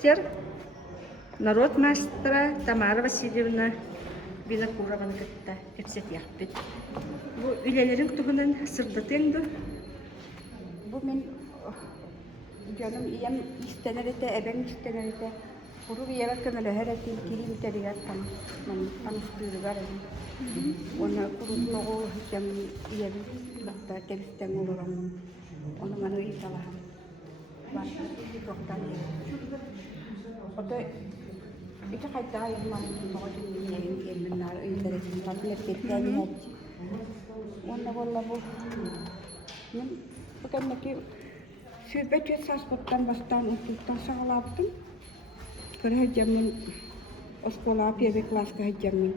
мастер, народ мастера Тамара Васильевна Винокурованы кытта кепсет яхпет. Бу үлелерин тугунан сырдатыңды. Бу мен жаным иям истенерите, эбен истенерите. Буру бияга кемелехеретин килимтеригат там таныстырыгар эдин. Оны курунного жам иям бакта кебистен олорам. Оны маны итала. Бар токтан. Ото ita kayda yılmam için yerin gelmenler öylesin tatlı etkiler hep. Onda valla bu ki sübet sasbuttan bastan utuktan sağlattım. Kırı jamin oskola piye klaska jamin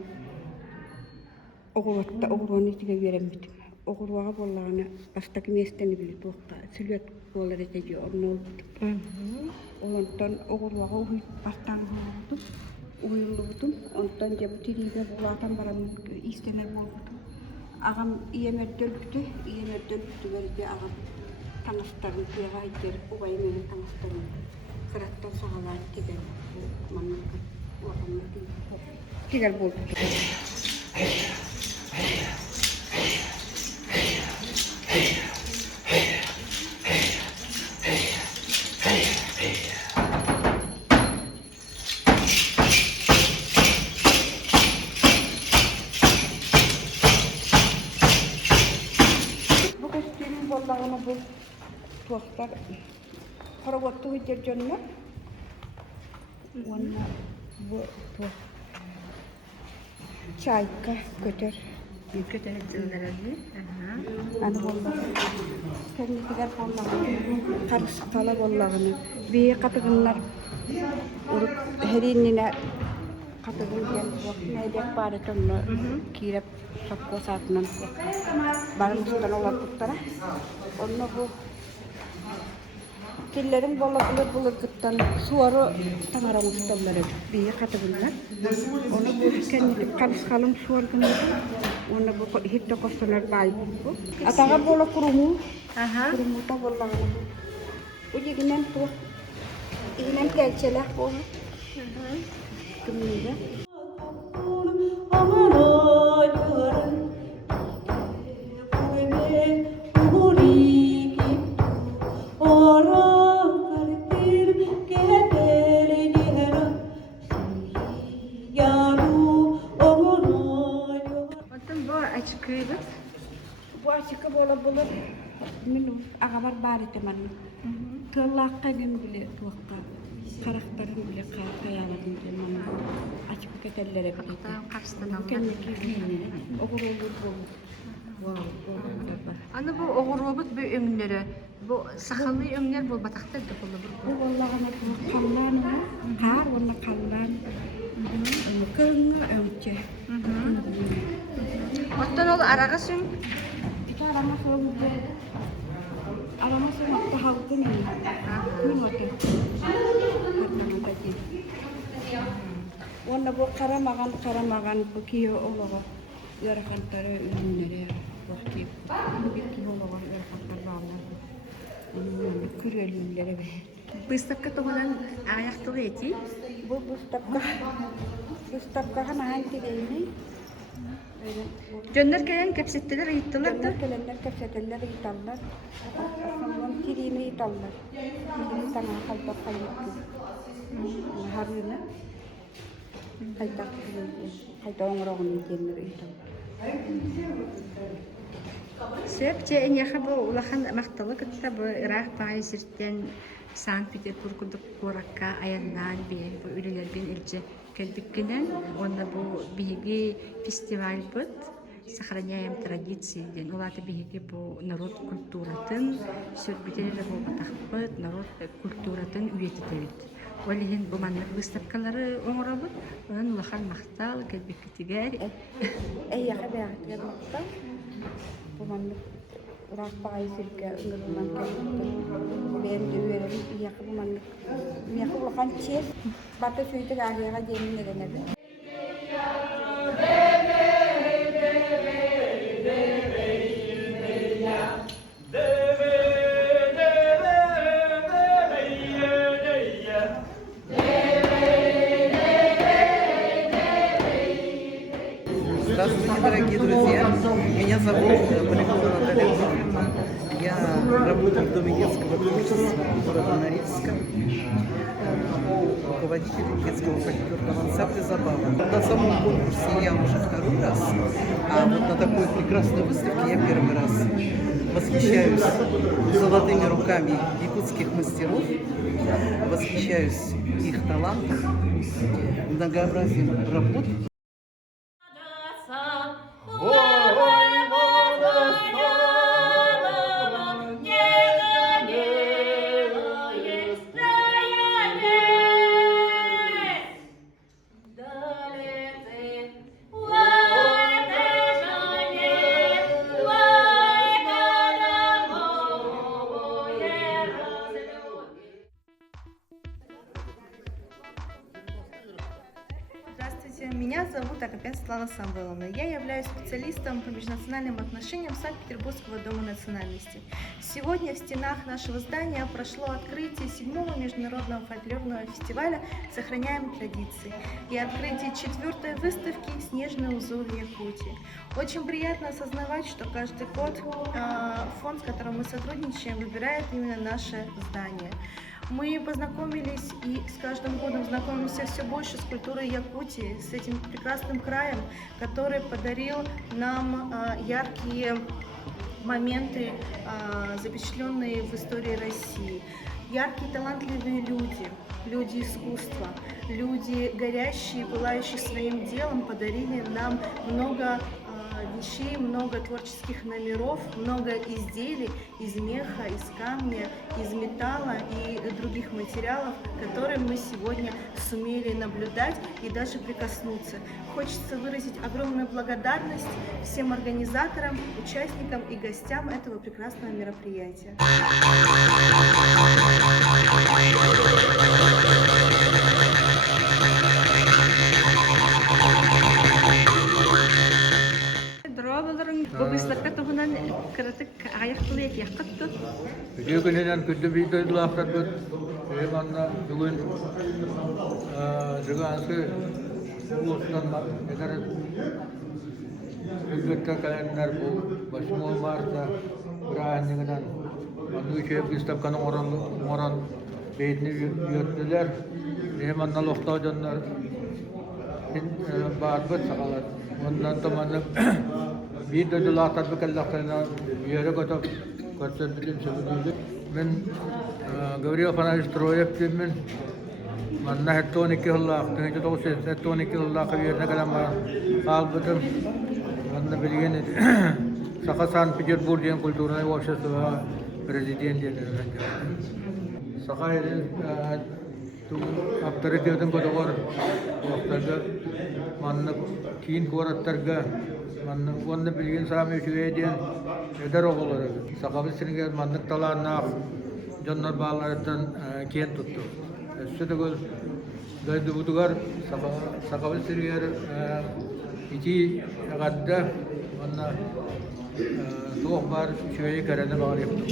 oğulatta oğulunu tige veremedim. Oğulluğa bollağını bastaki mesteni bile tuğda sülüet kolları teki onu ondan oğulluğa bastan oldu. Uyumluydum. Ondan jabu tiriğe bulatan baram istener oldu. Ağam iyemer dölüktü verdi ağam. Tanıştırın diye hayır, ubay meni tanıştırın. Kırattan sağlar tiger manın uğramı tiger oldu. Bu tuaklar para waktu hujan jonna, warna bu tuak çayka götür. Götür cenderleri. Anu bollar. Kendi tigar bollar. Karış tala bollarını. Bir katıgınlar urup herinine katıgın gel neyde bari tonno kirep sakko saatnan. Barang tutan olar tuttara. Onu bu killerin bulur kıttan suarı tanarım ustamları bir katıgınlar. Onu bu kendi kalım suar günler. Onu bu hitta kostonar bayi bu. Ataga bola kurumu ta bola bu. Uji ginen tuh. Ginen kelcelah bu. Kemudian bu açıkı bola minum agabar bari teman tolakka gün bile tuakka karakterin bile kayaladın teman açık ketellere bile kendiki giyini okur olur wow ana bu okur robot bir ömürleri bu sakallı ömürler bu batakta da bu vallahi ana kallan kar ona kallan keng önce Ottan ol aragasın. Kita aramasın. Aramasın hatta halkın ini. Min otte. Karena tadi. Wonna bu karamagan bu kiyo ologo. Yarakan tare ürünleri vakti. Biki ologo yarakan tarana. Onu kürelülere be. Bıstapka toğulan ayaktığı eti. Bu bıstapka hangi değil? Jönler kelen kepsetteler yittiler da. Jönler kelenler kepsetteler yittiler. Aslında tirimi yittiler. Tirimi tanah kalpak kayıttı. Haruna kaytak ongrağın yittiler yittiler. Sebce en yakın bu ulakan maktalı kıtta bu Irak Paris'ten Sankt Petersburg'da Korakka ayanlar bir bu ülkeler bin ilçe kelbikkinden onda bu bihigi festival bud сохраняем традиции ден улаты бихиги bu народ культуратын сөрбүтелер бу батакпыт народ культуратын үйететебит олихин бу маннык выставкалары оңоробут онан улахан мактал келбиккитигер яха бягатыгер мактал бу маннык Irak Paris'e ıngırılan ben de öğrenim yaha bu manныk yaha ulakan çiğ batı süydü gâgıya gelin nedenleri друзья. Меня зовут Полякова Наталья Дмитриевна. Я работаю в Доме детского творчества города Норильска. Руководитель детского фольклорного ансамбля «Забава». На самом конкурсе я уже второй раз, а вот на такой прекрасной выставке я первый раз. Восхищаюсь золотыми руками якутских мастеров, восхищаюсь их талантом, многообразием работ. Здравствуйте, меня зовут Акопян Светлана Самвеловна. Я являюсь специалистом по межнациональным отношениям Санкт-Петербургского дома национальностей. Сегодня в стенах нашего здания прошло открытие 7-го международного фольклорного фестиваля «Сохраняем традиции» и открытие 4-й выставки «Снежные узоры Якутии». Очень приятно осознавать, что каждый год фонд, с которым мы сотрудничаем, выбирает именно наше здание. Мы познакомились и с каждым годом знакомимся все больше с культурой Якутии, с этим прекрасным краем, который подарил нам яркие моменты, запечатленные в истории России. Яркие, талантливые люди искусства, люди горящие, пылающие своим делом, подарили нам много вещей, много творческих номеров, много изделий из меха, из камня, из металла и других материалов, которые мы сегодня сумели наблюдать и даже прикоснуться. Хочется выразить огромную благодарность всем организаторам, участникам и гостям этого прекрасного мероприятия. Богысларга тугунан кырытык аяктылы якытты. Бүгүнен күндө бийдой лафтар бут. Манна бүгүн жыгансы улустан эдер үлгөттө календар бу 8 марта брааннигинен манну үчө выставканы орон бейтини үйөттүлөр. Манна лохтоо жоннор барбыт сакалар. Ondan da bir de dolaşlar bir kalaklarına yere götürüp götürdüm söyledi. Ben Gabriel Fanay Stroyev'tim ben. Manna hettonik yıllar, tünce de o ses hettonik yıllar kıyırına kalan var. Albadım. Manna bilgin Sakasan Petersburg'un kültürüne ulaşası var. Prezident diyenler. Sakay'ın авторитетин көтөгөр уктарга манны кийин куараттарга манны онны билген сами үчүгеден эдер оголор сакабы сирге манны талааннаак жоннор баалардан кийин тутту сөтөгөл дайды бутугар сакабы сиргер ити агадда манна тоох бар үчүгеди керене бар эпту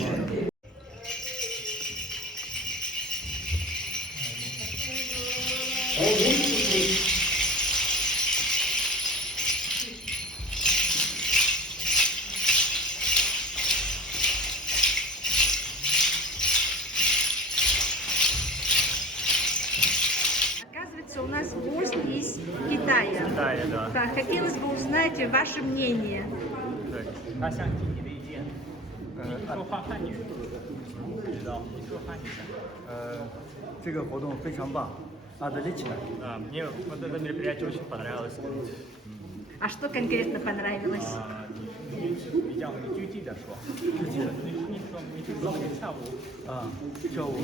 У нас гость из Китая. Да. Да, хотелось бы узнать ваше мнение. 他想听你的意见。你说话汉语，不知道你说汉语的。这个活动非常棒，отлично。Мне вот это мероприятие очень понравилось. А что конкретно понравилось? 比较具体的说，你说你跳舞跳舞，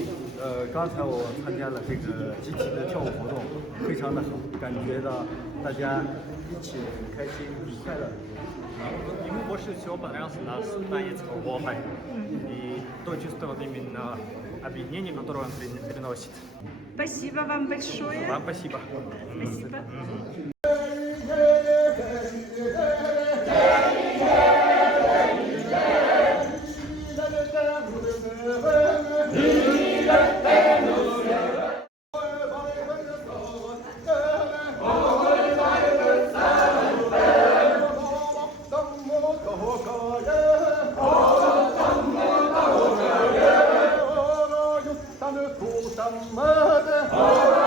刚才我参加了这个集体的跳舞活动，非常的好，感觉到大家一起很开心、很快乐。Ему больше всего понравился наш танец Вохай. И то чувство вот именно объединение, которое он приносит. Спасибо вам большое. Вам спасибо. Спасибо. 的。